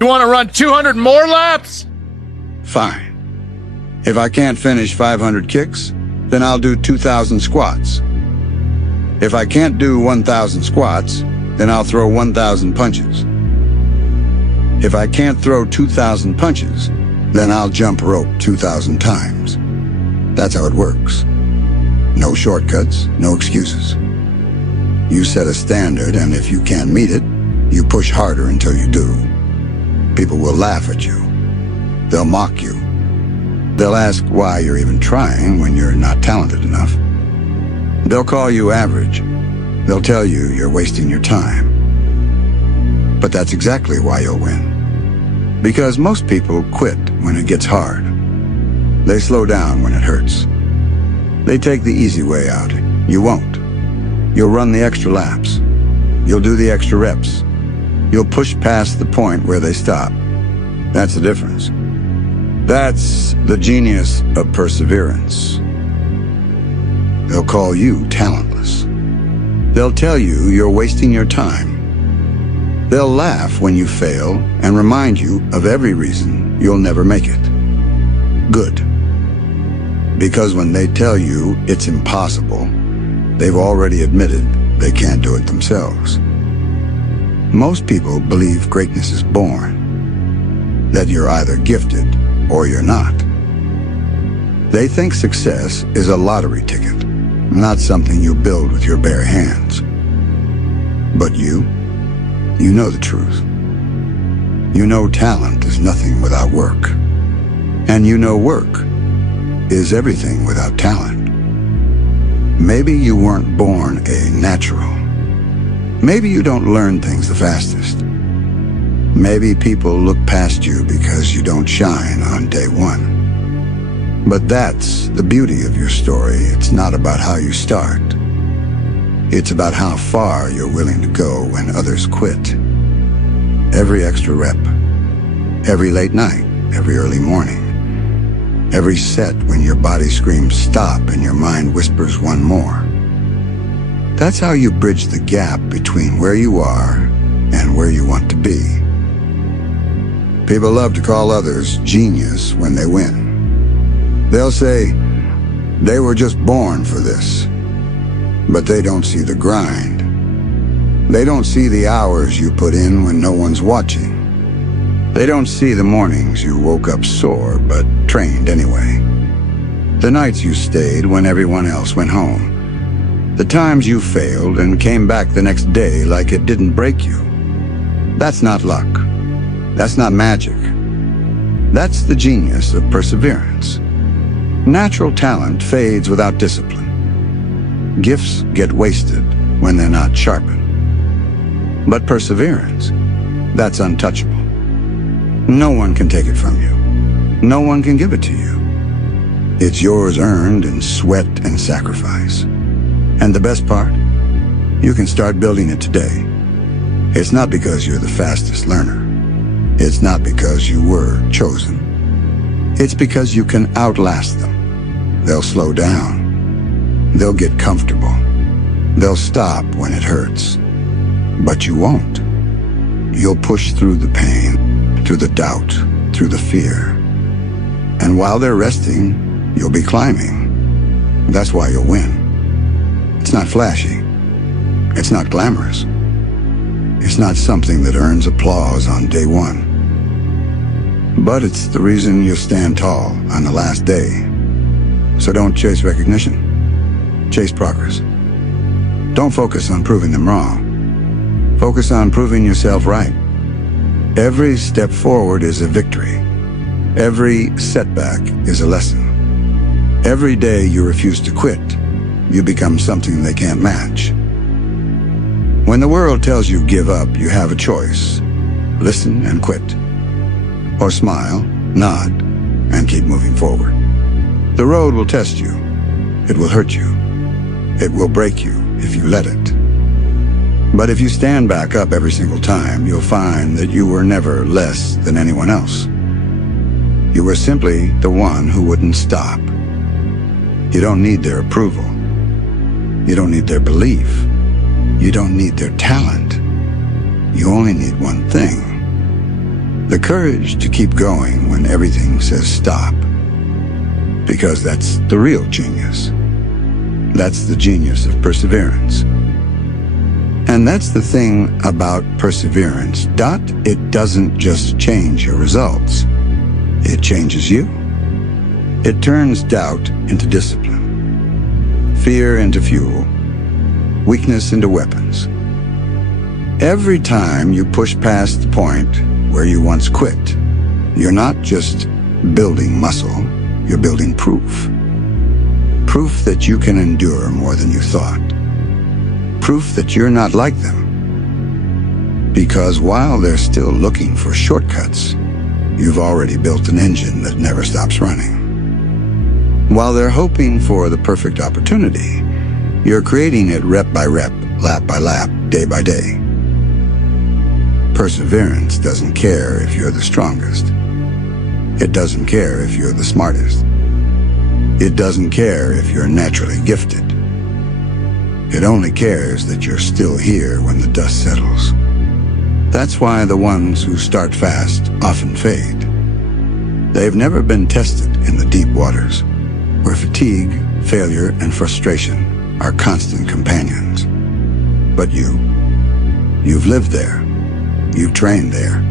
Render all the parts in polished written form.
You want to run 200 more laps? Fine. If I can't finish 500 kicks, then I'll do 2,000 squats. If I can't do 1,000 squats, then I'll throw 1,000 punches. If I can't throw 2,000 punches, then I'll jump rope 2,000 times. That's how it works. No shortcuts, no excuses. You set a standard, and if you can't meet it, you push harder until you do. People will laugh at you. They'll mock you. They'll ask why you're even trying when you're not talented enough. They'll call you average. They'll tell you you're wasting your time. But that's exactly why you'll win. Because most people quit when it gets hard. They slow down when it hurts. They take the easy way out. You won't. You'll run the extra laps. You'll do the extra reps. You'll push past the point where they stop. That's the difference. That's the genius of perseverance. They'll call you talentless. They'll tell you you're wasting your time. They'll laugh when you fail and remind you of every reason you'll never make it. Good. Because when they tell you it's impossible, they've already admitted they can't do it themselves. Most people believe greatness is born, that you're either gifted or you're not. They think success is a lottery ticket, not something you build with your bare hands. But you know the truth. You know talent is nothing without work. And you know work is everything without talent. Maybe you weren't born a natural. Maybe you don't learn things the fastest. Maybe people look past you because you don't shine on day one. But that's the beauty of your story. It's not about how you start. It's about how far you're willing to go when others quit. Every extra rep, every late night, every early morning, every set when your body screams stop and your mind whispers one more. That's how you bridge the gap between where you are and where you want to be. People love to call others genius when they win. They'll say, they were just born for this. But they don't see the grind. They don't see the hours you put in when no one's watching. They don't see the mornings you woke up sore but trained anyway. The nights you stayed when everyone else went home. The times you failed and came back the next day like it didn't break you. That's not luck. That's not magic. That's the genius of perseverance. Natural talent fades without discipline. Gifts get wasted when they're not sharpened. But perseverance, that's untouchable. No one can take it from you. No one can give it to you. It's yours earned in sweat and sacrifice. And the best part? You can start building it today. It's not because you're the fastest learner. It's not because you were chosen. It's because you can outlast them. They'll slow down. They'll get comfortable. They'll stop when it hurts. But you won't. You'll push through the pain, through the doubt, through the fear. And while they're resting, you'll be climbing. That's why you'll win. It's not flashy. It's not glamorous. It's not something that earns applause on day one. But it's the reason you'll stand tall on the last day. So don't chase recognition. Chase progress. Don't focus on proving them wrong. Focus on proving yourself right. Every step forward is a victory. Every setback is a lesson. Every day you refuse to quit, you become something they can't match. When the world tells you give up, you have a choice. Listen and quit. Or smile, nod, and keep moving forward. The road will test you. It will hurt you. It will break you if you let it. But if you stand back up every single time, you'll find that you were never less than anyone else. You were simply the one who wouldn't stop. You don't need their approval. You don't need their belief. You don't need their talent. You only need one thing. The courage to keep going when everything says stop. Because that's the real genius. That's the genius of perseverance. And that's the thing about perseverance. It doesn't just change your results. It changes you. It turns doubt into discipline, fear into fuel, weakness into weapons. Every time you push past the point where you once quit, you're not just building muscle, you're building proof. Proof that you can endure more than you thought. Proof that you're not like them. Because while they're still looking for shortcuts, you've already built an engine that never stops running. While they're hoping for the perfect opportunity, you're creating it rep by rep, lap by lap, day by day. Perseverance doesn't care if you're the strongest. It doesn't care if you're the smartest. It doesn't care if you're naturally gifted. It only cares that you're still here when the dust settles. That's why the ones who start fast often fade. They've never been tested in the deep waters, where fatigue, failure, and frustration are constant companions. But you've lived there. You've trained there.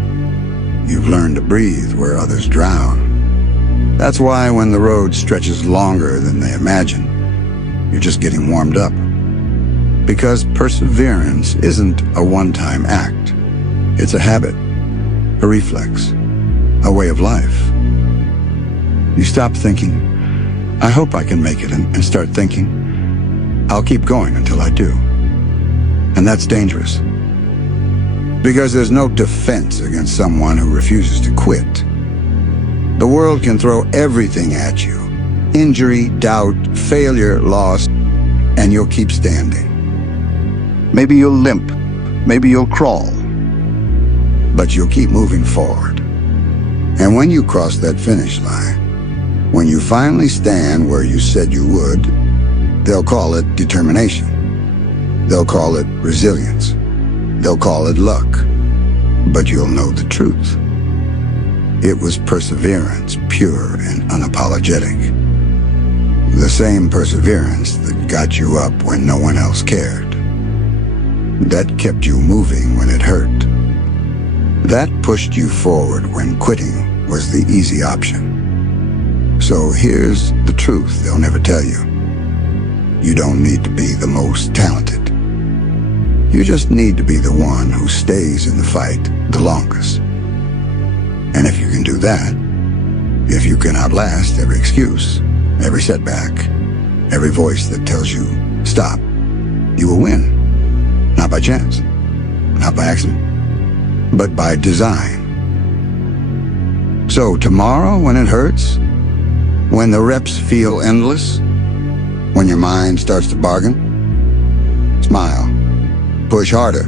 You've learned to breathe where others drown. That's why when the road stretches longer than they imagine, you're just getting warmed up. Because perseverance isn't a one-time act. It's a habit, a reflex, a way of life. You stop thinking, I hope I can make it, and start thinking, I'll keep going until I do. And that's dangerous. Because there's no defense against someone who refuses to quit. The world can throw everything at you. Injury, doubt, failure, loss, and you'll keep standing. Maybe you'll limp, maybe you'll crawl, but you'll keep moving forward. And when you cross that finish line, when you finally stand where you said you would, they'll call it determination. They'll call it resilience. They'll call it luck. But you'll know the truth. It was perseverance, pure and unapologetic. The same perseverance that got you up when no one else cared. That kept you moving when it hurt. That pushed you forward when quitting was the easy option. So here's the truth they'll never tell you. You don't need to be the most talented. You just need to be the one who stays in the fight the longest. And if you can do that, if you can outlast every excuse, every setback, every voice that tells you, stop, you will win. Not by chance, not by accident, but by design. So tomorrow, when it hurts, when the reps feel endless, when your mind starts to bargain, smile, push harder,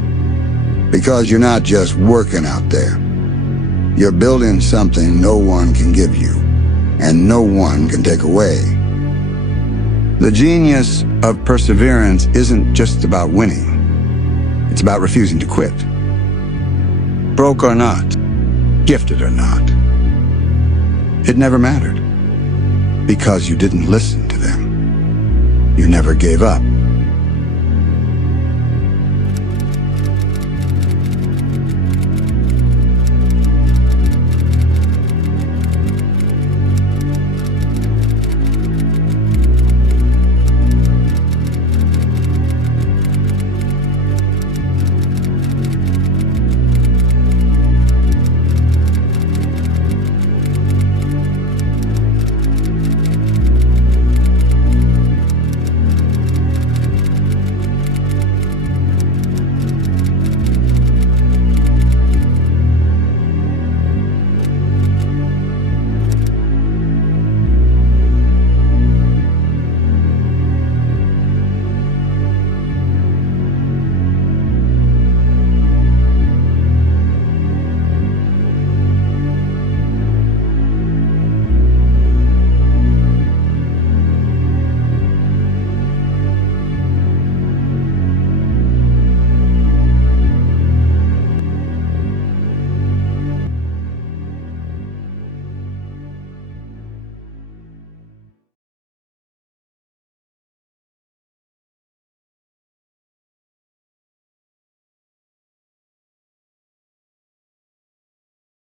because you're not just working out there. You're building something no one can give you, and no one can take away. The genius of perseverance isn't just about winning. It's about refusing to quit. Broke or not, gifted or not. It never mattered, because you didn't listen to them. You never gave up.